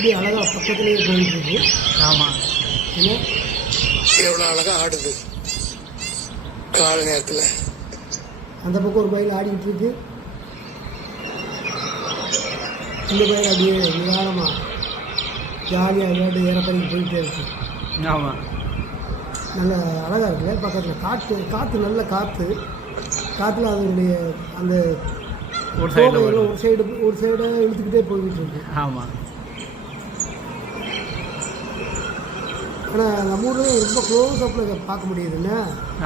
இப்படி அழகாக பக்கத்துலேயே போயிட்டு இருக்கு. ஆமாம், ஏன்னா எவ்வளோ அழகாக ஆடுது காலை நேரத்தில். அந்த பக்கம் ஒரு பயில் ஆடிக்கிட்டு இருக்கு, இந்த பயில் அப்படியே நிதானமாக ஜாலியாக விளையாட்டு ஏறப்பறைக்கு போயிட்டே இருக்கு. ஆமாம். நல்ல அழகாக இருக்குல்ல. பக்கத்தில் காற்று நல்ல காற்றுல அதனுடைய அந்த ஒரு சைடில் ஒரு சைடை இழுத்துக்கிட்டே போய்கிட்டு இருக்கு. ஆமாம். ஆனால் நம்ம ஊரில் ரொம்ப க்ளோஸ் அப்பில் பார்க்க முடியுதுல்ல.